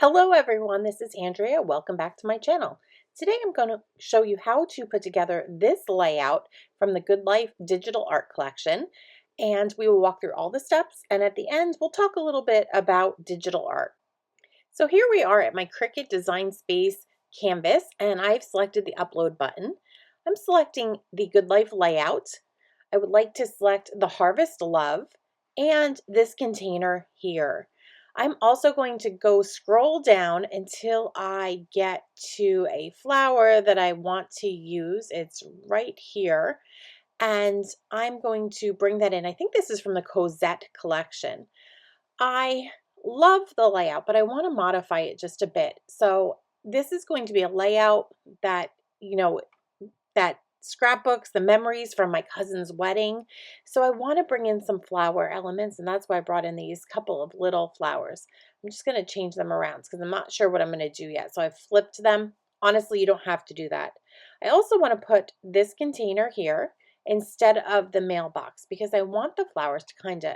Hello everyone, this is Andrea. Welcome back to my channel. Today I'm going to show you how to put together this layout from the Good Life digital art collection, and we will walk through all the steps, and at the end we'll talk a little bit about digital art. So here we are at my Cricut Design Space canvas, and I've selected the upload button. I'm selecting the Good Life layout. I would like to select the Harvest Love and this container here. I'm also going to go scroll down until I get to a flower that I want to use. It's right here. And I'm going to bring that in. I think this is from the Cosette collection. I love the layout, but I want to modify it just a bit. So this is going to be a layout that, that scrapbooks, the memories from my cousin's wedding. So I want to bring in some flower elements, and that's why I brought in these couple of little flowers. I'm just going to change them around because I'm not sure what I'm going to do yet. So I've flipped them. Honestly, you don't have to do that. I also want to put this container here instead of the mailbox because I want the flowers to kind of,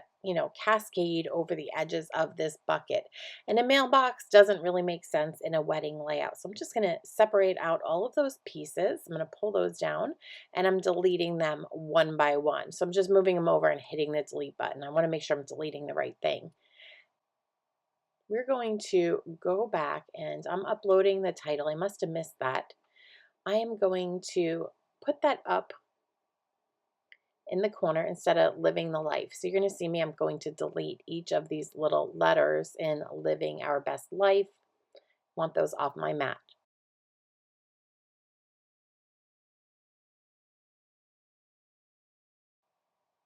cascade over the edges of this bucket. And a mailbox doesn't really make sense in a wedding layout. So I'm just going to separate out all of those pieces. I'm going to pull those down and I'm deleting them one by one. So I'm just moving them over and hitting the delete button. I want to make sure I'm deleting the right thing. We're going to go back and I'm uploading the title. I must have missed that. I am going to put that up in the corner instead of living the life. So you're going to see me, I'm going to delete each of these little letters in living our best life. Want those off my mat.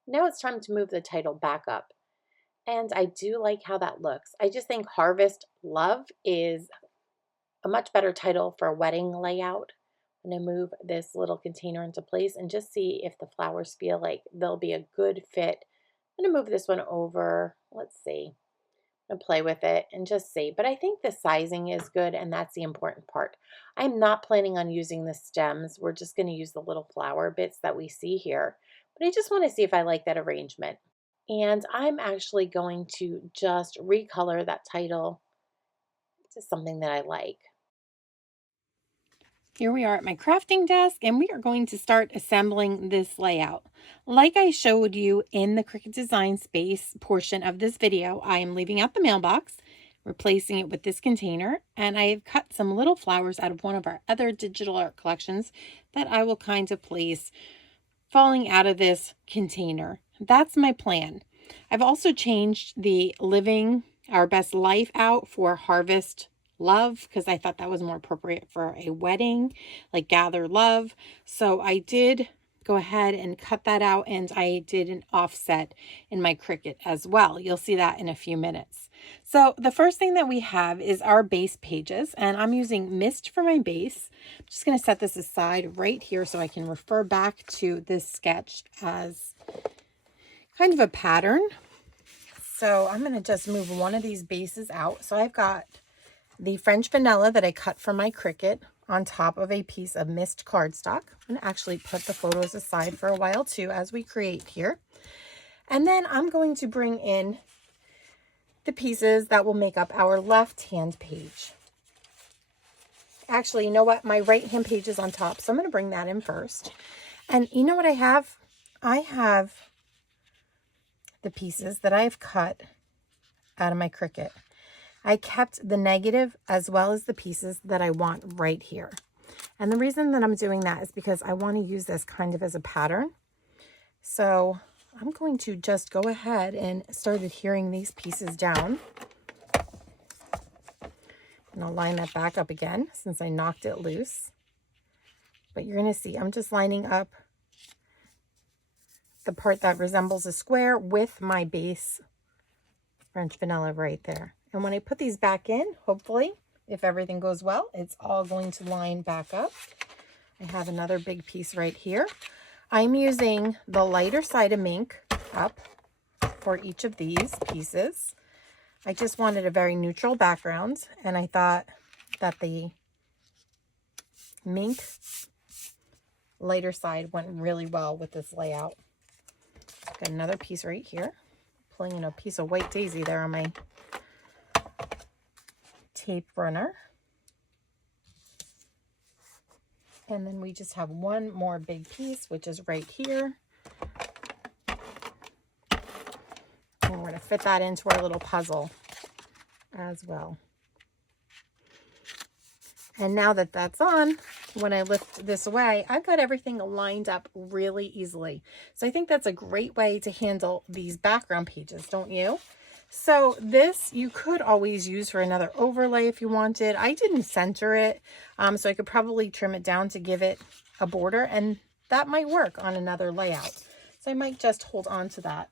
Now it's time to move the title back up. And I do like how that looks. I just think Harvest Love is a much better title for a wedding layout. I'm going to move this little container into place and just see if the flowers feel like they'll be a good fit. I'm going to move this one over. Let's see. I'm going to play with it and just see. But I think the sizing is good, and that's the important part. I'm not planning on using the stems. We're just going to use the little flower bits that we see here. But I just want to see if I like that arrangement. And I'm actually going to just recolor that title to something that I like. Here we are at my crafting desk, and we are going to start assembling this layout. Like I showed you in the Cricut Design Space portion of this video, I am leaving out the mailbox, replacing it with this container, and I have cut some little flowers out of one of our other digital art collections that I will kind of place falling out of this container. That's my plan. I've also changed the Living Our Best Life out for Harvest Love because I thought that was more appropriate for a wedding, like Gather Love. So I did go ahead and cut that out, and I did an offset in my Cricut as well. You'll see that in a few minutes. So the first thing that we have is our base pages, and I'm using Mist for my base. I'm just going to set this aside right here so I can refer back to this sketch as kind of a pattern. So I'm going to just move one of these bases out. So I've got the French vanilla that I cut from my Cricut on top of a piece of mist cardstock. I'm going to actually put the photos aside for a while too as we create here. And then I'm going to bring in the pieces that will make up our left-hand page. Actually, you know what? My right-hand page is on top, so I'm going to bring that in first. And you know what I have? I have the pieces that I've cut out of my Cricut. I kept the negative as well as the pieces that I want right here. And the reason that I'm doing that is because I want to use this kind of as a pattern. So I'm going to just go ahead and start adhering these pieces down. And I'll line that back up again since I knocked it loose. But you're going to see I'm just lining up the part that resembles a square with my base French vanilla right there. And when I put these back in, hopefully, if everything goes well, it's all going to line back up. I have another big piece right here. I'm using the lighter side of Mink up for each of these pieces. I just wanted a very neutral background, and I thought that the Mink lighter side went really well with this layout. Got another piece right here. Pulling in a piece of white daisy there on my tape runner. And then we just have one more big piece, which is right here. And we're going to fit that into our little puzzle as well. And now that that's on, when I lift this away, I've got everything lined up really easily. So I think that's a great way to handle these background pages, don't you? So this you could always use for another overlay if you wanted. I didn't center it, so I could probably trim it down to give it a border, and that might work on another layout. So I might just hold on to that.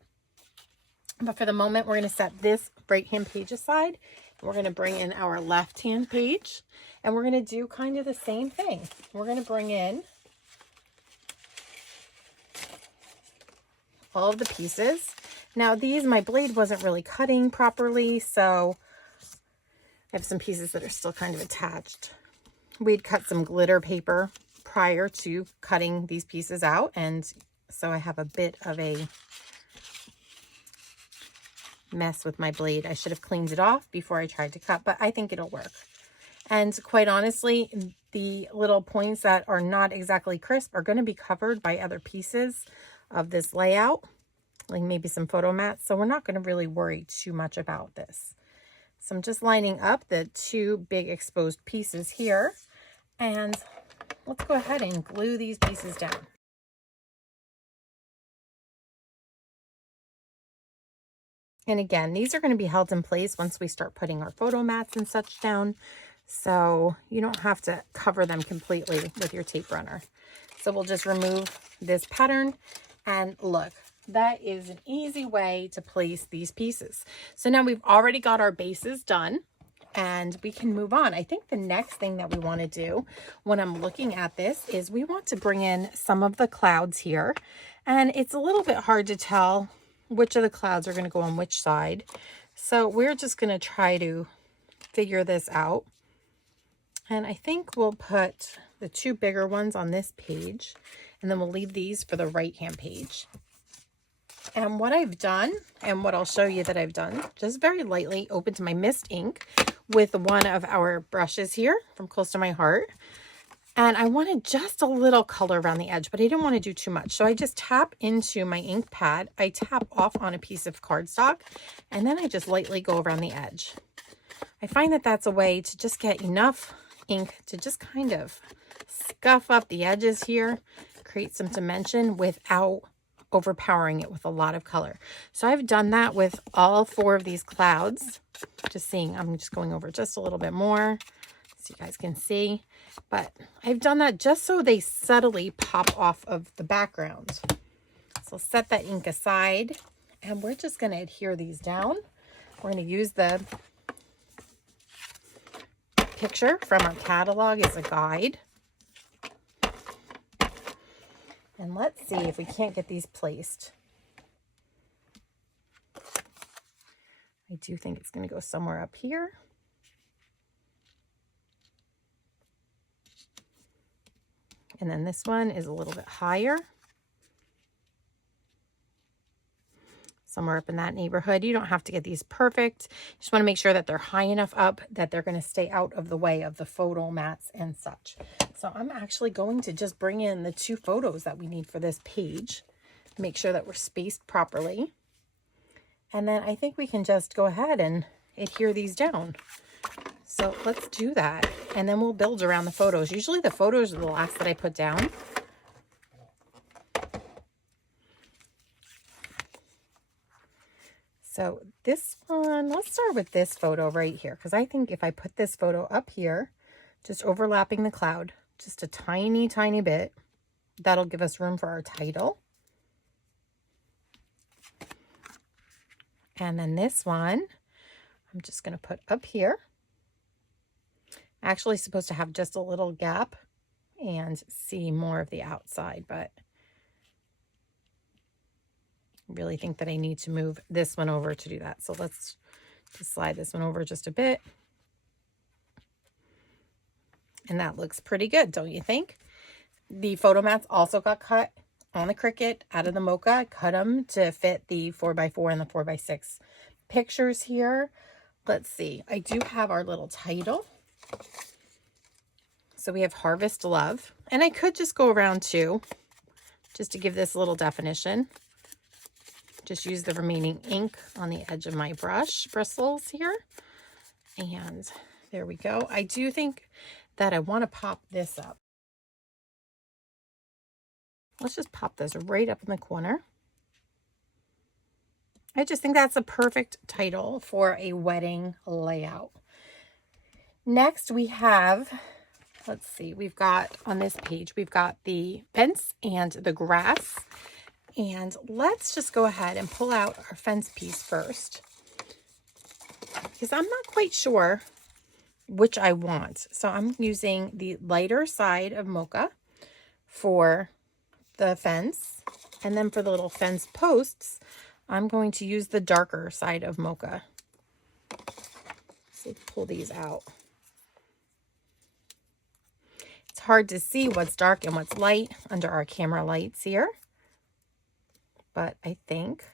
But for the moment, we're going to set this right-hand page aside. We're going to bring in our left-hand page, and we're going to do kind of the same thing. We're going to bring in all of the pieces. Now these, my blade wasn't really cutting properly, so I have some pieces that are still kind of attached. We'd cut some glitter paper prior to cutting these pieces out, and so I have a bit of a mess with my blade. I should have cleaned it off before I tried to cut, but I think it'll work. And quite honestly, the little points that are not exactly crisp are going to be covered by other pieces of this layout, like maybe some photo mats. So we're not going to really worry too much about this. So I'm just lining up the two big exposed pieces here, and let's go ahead and glue these pieces down. And again, these are going to be held in place once we start putting our photo mats and such down. So you don't have to cover them completely with your tape runner. So we'll just remove this pattern, and look, that is an easy way to place these pieces. So now we've already got our bases done, and we can move on. I think the next thing that we want to do when I'm looking at this is we want to bring in some of the clouds here. And it's a little bit hard to tell which of the clouds are going to go on which side. So we're just going to try to figure this out. And I think we'll put the two bigger ones on this page, and then we'll leave these for the right-hand page. And what I've done, and what I'll show you that I've done, just very lightly opened my mist ink with one of our brushes here from Close to My Heart. And I wanted just a little color around the edge, but I didn't want to do too much. So I just tap into my ink pad. I tap off on a piece of cardstock, and then I just lightly go around the edge. I find that that's a way to just get enough ink to just kind of scuff up the edges here, create some dimension without overpowering it with a lot of color. So I've done that with all four of these clouds. Just seeing, I'm just going over just a little bit more so you guys can see. But I've done that just so they subtly pop off of the background. So set that ink aside, and we're just going to adhere these down. We're going to use the picture from our catalog as a guide. And let's see if we can't get these placed. I do think it's going to go somewhere up here. And then this one is a little bit higher. Somewhere up in that neighborhood. You don't have to get these perfect. You just want to make sure that they're high enough up that they're going to stay out of the way of the photo mats and such. So I'm actually going to just bring in the two photos that we need for this page. Make sure that we're spaced properly. And then I think we can just go ahead and adhere these down. So let's do that. And then we'll build around the photos. Usually the photos are the last that I put down. So this one, let's start with this photo right here, because I think if I put this photo up here, just overlapping the cloud, just a tiny, tiny bit, that'll give us room for our title. And then this one, I'm just going to put up here. Actually supposed to have just a little gap and see more of the outside, but really think that I need to move this one over to do that. So let's just slide this one over just a bit. And that looks pretty good, don't you think? The photo mats also got cut on the Cricut out of the Mocha. I cut them to fit the 4x4 and the 4x6 pictures here. let's see, I do have our little title. So we have Harvest Love, and I could just go around too, just to give this a little definition. Just use the remaining ink on the edge of my brush bristles here. And there we go. I do think that I want to pop this up. Let's just pop this right up in the corner. I just think that's a perfect title for a wedding layout. Next we have, let's see, we've got on this page, we've got the fence and the grass. And let's just go ahead and pull out our fence piece first, because I'm not quite sure which I want. So I'm using the lighter side of Mocha for the fence. And then for the little fence posts, I'm going to use the darker side of Mocha. So pull these out. It's hard to see what's dark and what's light under our camera lights here, but I think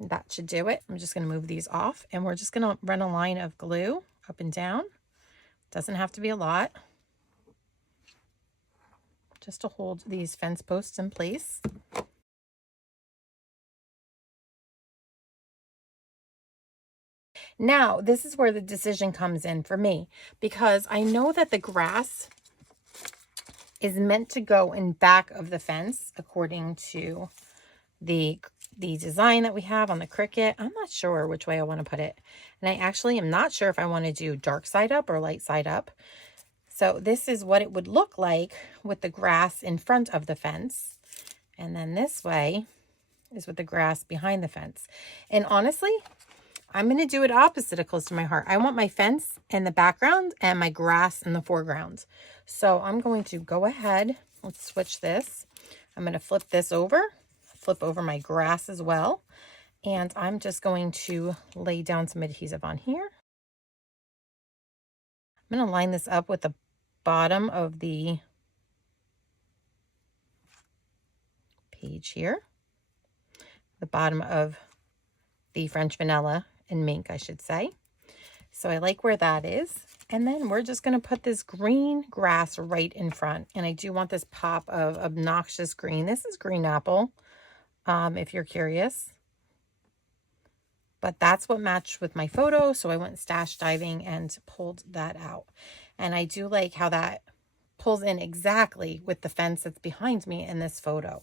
that should do it. I'm just going to move these off, and we're just going to run a line of glue up and down. Doesn't have to be a lot, just to hold these fence posts in place. Now, this is where the decision comes in for me, because I know that the grass is meant to go in back of the fence according to the design that we have on the Cricut. I'm not sure which way I want to put it. And I actually am not sure if I want to do dark side up or light side up. So this is what it would look like with the grass in front of the fence. And then this way is with the grass behind the fence. And honestly, I'm going to do it opposite of close to my heart. I want my fence in the background and my grass in the foreground. So I'm going to go ahead. Let's switch this. I'm going to flip this over, flip over my grass as well. And I'm just going to lay down some adhesive on here. I'm going to line this up with the bottom of the page here. The bottom of the French vanilla and mink, I should say. So I like where that is. And then we're just going to put this green grass right in front. And I do want this pop of obnoxious green. This is green apple, if you're curious. But that's what matched with my photo. So I went stash diving and pulled that out. And I do like how that pulls in exactly with the fence that's behind me in this photo.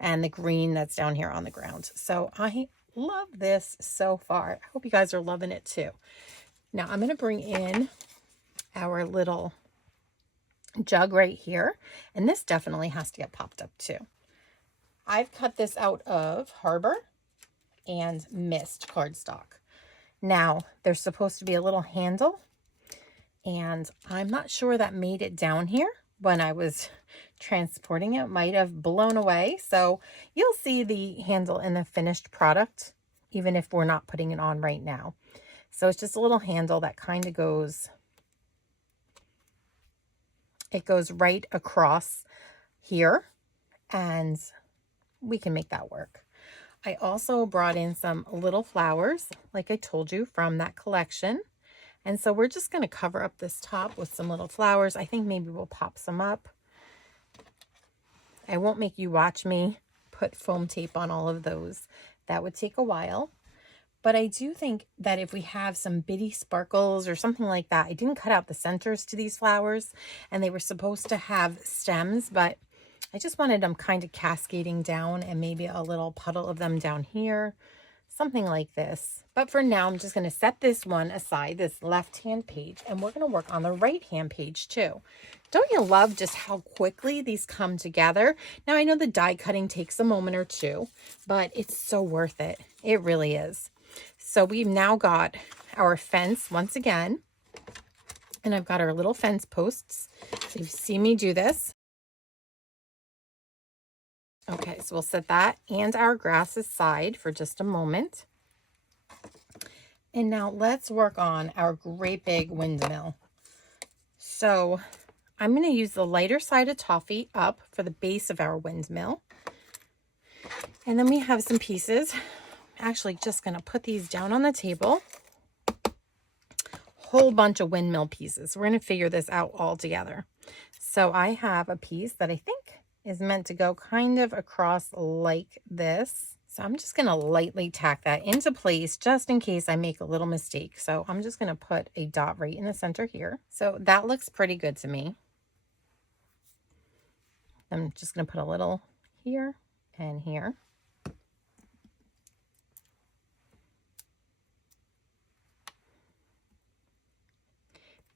And the green that's down here on the ground. So I love this so far. I hope you guys are loving it too. Now I'm going to bring in our little jug right here. And this definitely has to get popped up too. I've cut this out of Harbor and Mist cardstock. Now there's supposed to be a little handle, and I'm not sure that made it down here when I was transporting it. Might have blown away. So you'll see the handle in the finished product, even if we're not putting it on right now. So it's just a little handle that kind of goes, it goes right across here, and we can make that work. I also brought in some little flowers, like I told you, from that collection. And so we're just going to cover up this top with some little flowers. I think maybe we'll pop some up. I won't make you watch me put foam tape on all of those. That would take a while. But I do think that if we have some bitty sparkles or something like that, I didn't cut out the centers to these flowers, and they were supposed to have stems, but I just wanted them kind of cascading down, and maybe a little puddle of them down here, something like this. But for now, I'm just going to set this one aside, this left-hand page, and we're going to work on the right-hand page too. Don't you love just how quickly these come together? Now, I know the die cutting takes a moment or two, but it's so worth it. It really is. So we've now got our fence once again, and I've got our little fence posts. So you see me do this. Okay, so we'll set that and our grass aside for just a moment. And now let's work on our great big windmill. So I'm going to use the lighter side of toffee up for the base of our windmill. And then we have some pieces. I'm actually just going to put these down on the table. whole bunch of windmill pieces. So we're going to figure this out all together. So I have a piece that I think is meant to go kind of across like this. So I'm just going to lightly tack that into place just in case I make a little mistake. So I'm just going to put a dot right in the center here. So that looks pretty good to me. I'm just going to put a little here and here.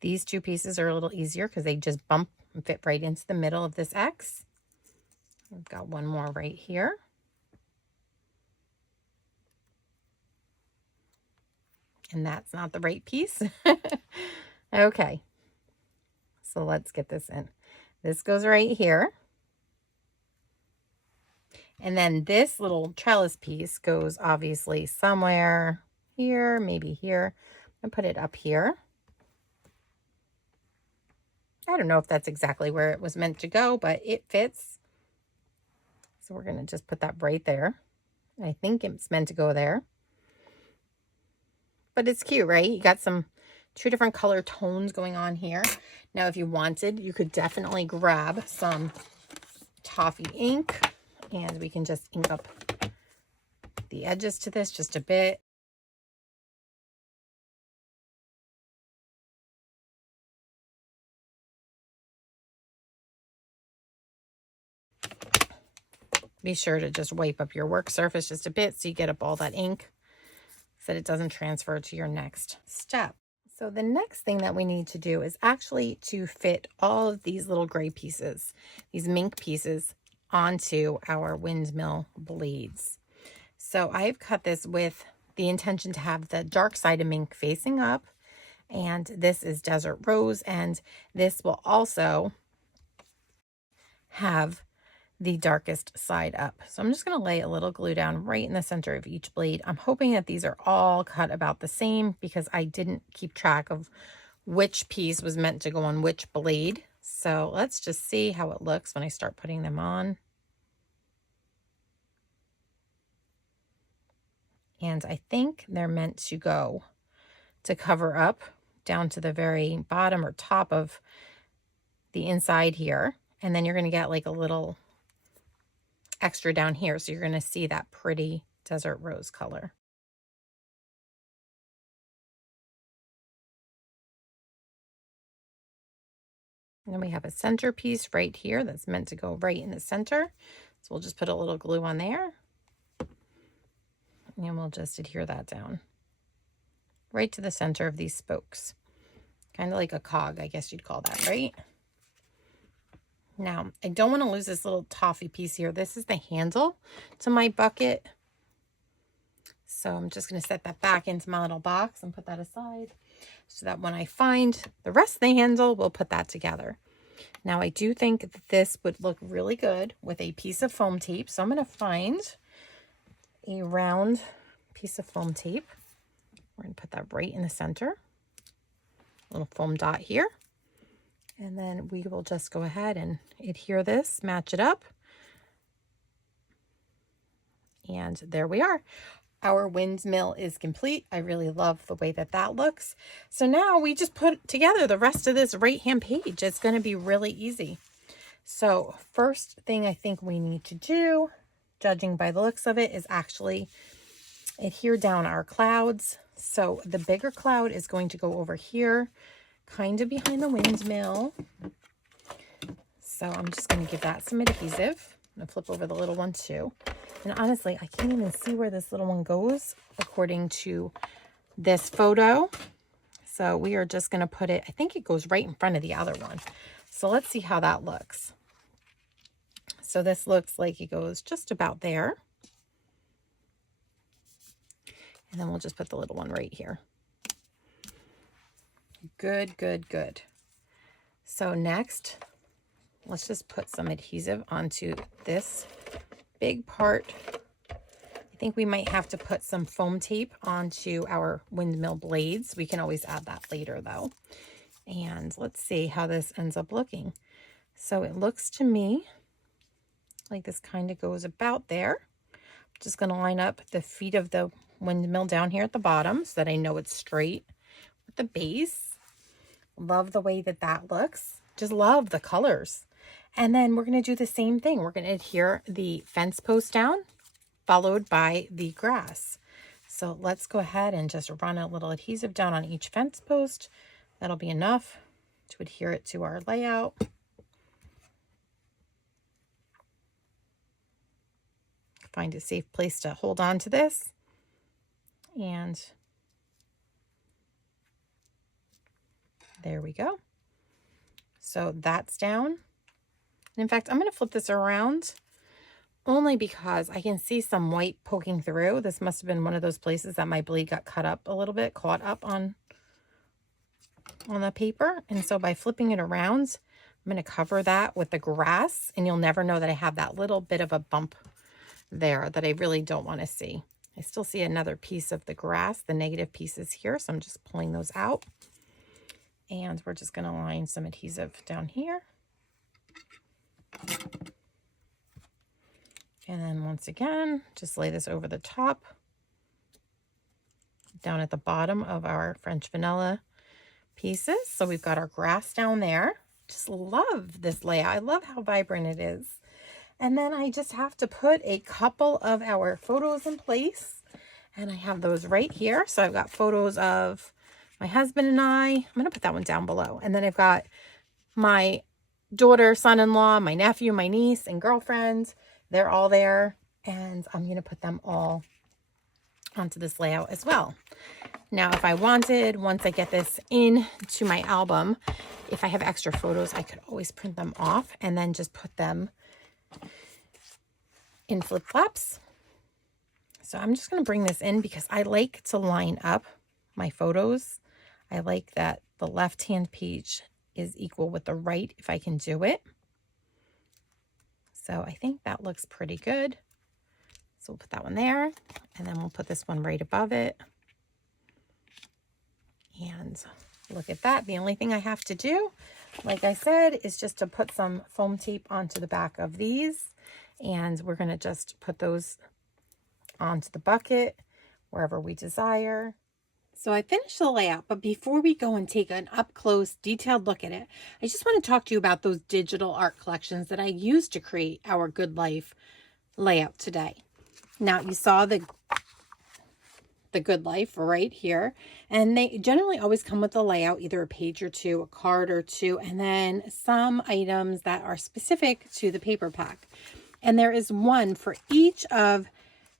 These two pieces are a little easier because they just bump and fit right into the middle of this X. We've got one more right here. And that's not the right piece. Okay. So let's get this in. This goes right here. And then this little trellis piece goes obviously somewhere here, maybe here. I'm going to put it up here. I don't know if that's exactly where it was meant to go, but it fits. So we're going to just put that right there. I think it's meant to go there. But it's cute, right? You got two different color tones going on here. Now, if you wanted, you could definitely grab some toffee ink and we can just ink up the edges to this just a bit. Be sure to just wipe up your work surface just a bit so you get up all that ink so that it doesn't transfer to your next step. So the next thing that we need to do is actually to fit all of these little gray pieces, these mink pieces, onto our windmill blades. So I've cut this with the intention to have the dark side of mink facing up, and this is Desert Rose, and this will also have the darkest side up. So I'm just going to lay a little glue down right in the center of each blade. I'm hoping that these are all cut about the same because I didn't keep track of which piece was meant to go on which blade. So let's just see how it looks when I start putting them on. And I think they're meant to go to cover up down to the very bottom or top of the inside here. And then you're going to get like a little extra down here. So you're going to see that pretty desert rose color. And then we have a centerpiece right here that's meant to go right in the center. So we'll just put a little glue on there. And we'll just adhere that down right to the center of these spokes. Kind of like a cog, I guess you'd call that, right? Now, I don't want to lose this little toffee piece here. This is the handle to my bucket. So I'm just going to set that back into my little box and put that aside so that when I find the rest of the handle, we'll put that together. Now, I do think that this would look really good with a piece of foam tape. So I'm going to find a round piece of foam tape. We're going to put that right in the center. Little foam dot here. And then we will just go ahead and adhere this, match it up. And there we are. Our windmill is complete. I really love the way that that looks. So now we just put together the rest of this right-hand page. It's going to be really easy. So first thing I think we need to do, judging by the looks of it, is actually adhere down our clouds. So the bigger cloud is going to go over here, kind of behind the windmill. So I'm just going to give that some adhesive. I'm going to flip over the little one too. And honestly, I can't even see where this little one goes according to this photo. So we are just going to put it, I think it goes right in front of the other one. So let's see how that looks. So this looks like it goes just about there. And then we'll just put the little one right here. Good, good, good. So next, let's just put some adhesive onto this big part. I think we might have to put some foam tape onto our windmill blades. We can always add that later though. And let's see how this ends up looking. So it looks to me like this kind of goes about there. I'm just going to line up the feet of the windmill down here at the bottom so that I know it's straight with the base. Love the way that that looks. Just love the colors. And then we're going to do the same thing. We're going to adhere the fence post down, followed by the grass. So let's go ahead and just run a little adhesive down on each fence post. That'll be enough to adhere it to our layout. Find a safe place to hold on to this. And there we go. So that's down. And in fact, I'm going to flip this around only because I can see some white poking through. This must have been one of those places that my blade got cut up a little bit, caught up on the paper. And so by flipping it around, I'm going to cover that with the grass, and you'll never know that I have that little bit of a bump there that I really don't want to see. I still see another piece of the grass, the negative pieces here, so I'm just pulling those out. And we're just going to line some adhesive down here. And then once again, just lay this over the top, down at the bottom of our French vanilla pieces. So we've got our grass down there. Just love this layout. I love how vibrant it is. And then I just have to put a couple of our photos in place. And I have those right here. So I've got photos of my husband and I'm going to put that one down below. And then I've got my daughter, son-in-law, my nephew, my niece, and girlfriend. They're all there. And I'm going to put them all onto this layout as well. Now, if I wanted, once I get this into my album, if I have extra photos, I could always print them off and then just put them in flip-flops. So I'm just going to bring this in because I like to line up my photos. I like that the left-hand page is equal with the right if I can do it. So I think that looks pretty good. So we'll put that one there, and then we'll put this one right above it. And look at that. The only thing I have to do, like I said, is just to put some foam tape onto the back of these. And we're going to just put those onto the bucket wherever we desire. So I finished the layout, but before we go and take an up-close, detailed look at it, I just want to talk to you about those digital art collections that I used to create our Good Life layout today. Now, you saw the Good Life right here, and they generally always come with a layout, either a page or two, a card or two, and then some items that are specific to the paper pack. And there is one for each of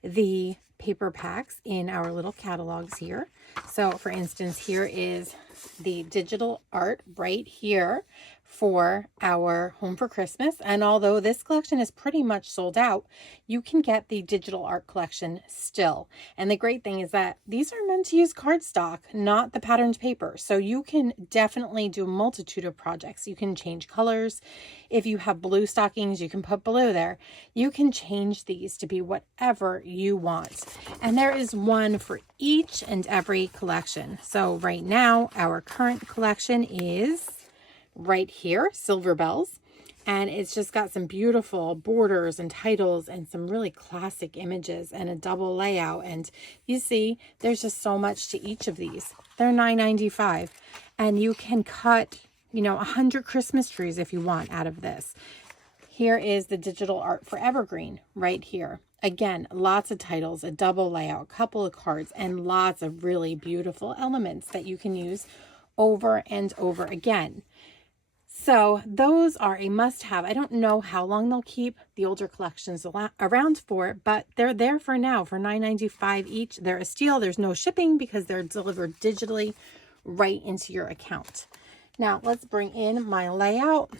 the paper packs in our little catalogs here. So for instance, here is the digital art right here for our Home for Christmas. And although this collection is pretty much sold out, you can get the digital art collection still. And the great thing is that these are meant to use cardstock, not the patterned paper. So you can definitely do a multitude of projects. You can change colors. If you have blue stockings, you can put blue there. You can change these to be whatever you want. And there is one for each and every collection. So right now, our current collection is right here, Silver Bells, and it's just got some beautiful borders and titles and some really classic images and a double layout. And you see, there's just so much to each of these. They're $9.95, and you can cut, 100 Christmas trees if you want out of this. Here is the digital art for Evergreen right here. Again, lots of titles, a double layout, a couple of cards, and lots of really beautiful elements that you can use over and over again. So those are a must-have. I don't know how long they'll keep the older collections around for, but they're there for now for $9.95 each. They're a steal. There's no shipping because they're delivered digitally right into your account. Now let's bring in my layout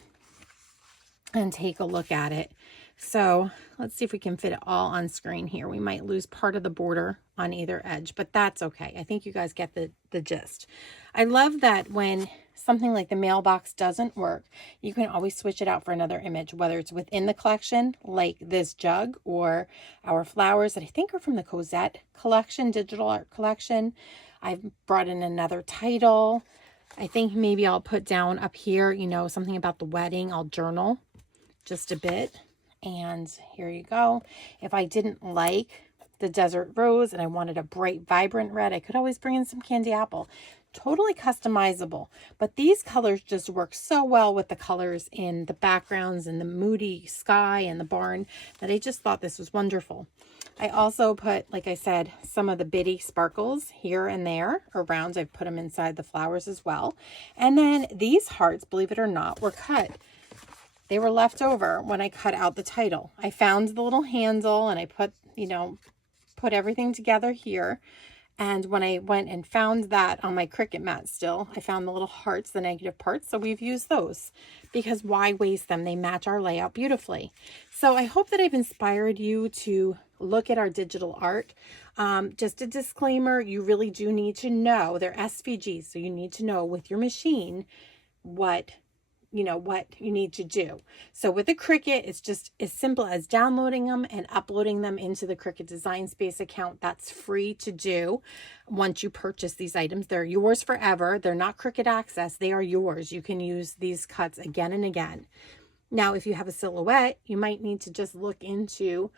and take a look at it. So let's see if we can fit it all on screen here. We might lose part of the border on either edge, but that's okay. I think you guys get the gist. I love that when something like the mailbox doesn't work, you can always switch it out for another image, whether it's within the collection, like this jug, or our flowers that I think are from the Cosette collection, digital art collection. I've brought in another title. I think maybe I'll put down up here, something about the wedding. I'll journal just a bit. And here you go. If I didn't like the desert rose and I wanted a bright, vibrant red, I could always bring in some candy apple. Totally customizable, but these colors just work so well with the colors in the backgrounds and the moody sky and the barn that I just thought this was wonderful. I also put, like I said, some of the bitty sparkles here and there around. I've put them inside the flowers as well. And then these hearts, believe it or not, were cut. They were left over when I cut out the title. I found the little handle and I put, put everything together here. And when I went and found that on my Cricut mat still, I found the little hearts, the negative parts. So we've used those because why waste them? They match our layout beautifully. So I hope that I've inspired you to look at our digital art. Just a disclaimer, you really do need to know they're SVGs. So you need to know with your machine what you need to do. So with the Cricut, it's just as simple as downloading them and uploading them into the Cricut Design Space account. That's free to do once you purchase these items. They're yours forever. They're not Cricut Access. They are yours. You can use these cuts again and again. Now, if you have a silhouette, you might need to just look into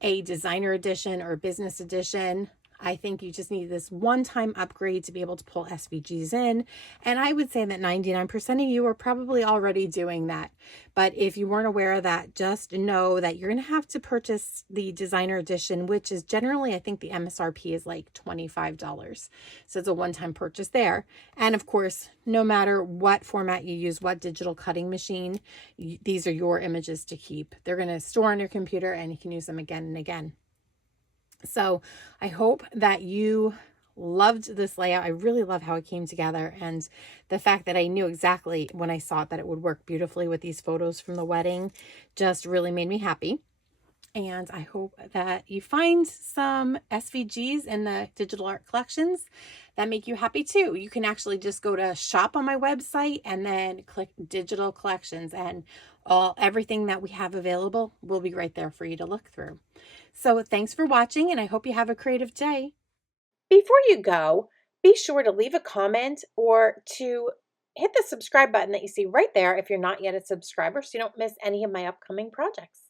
a designer edition or a business edition. I think you just need this one-time upgrade to be able to pull SVGs in. And I would say that 99% of you are probably already doing that. But if you weren't aware of that, just know that you're going to have to purchase the designer edition, which is generally, I think the MSRP is like $25. So it's a one-time purchase there. And of course, no matter what format you use, what digital cutting machine, these are your images to keep. They're going to store on your computer and you can use them again and again. So I hope that you loved this layout. I really love how it came together, and the fact that I knew exactly when I saw it that it would work beautifully with these photos from the wedding just really made me happy. And I hope that you find some SVGs in the digital art collections that make you happy too. You can actually just go to shop on my website and then click digital collections, and everything that we have available will be right there for you to look through. So thanks for watching, and I hope you have a creative day. Before you go, be sure to leave a comment or to hit the subscribe button that you see right there if you're not yet a subscriber so you don't miss any of my upcoming projects.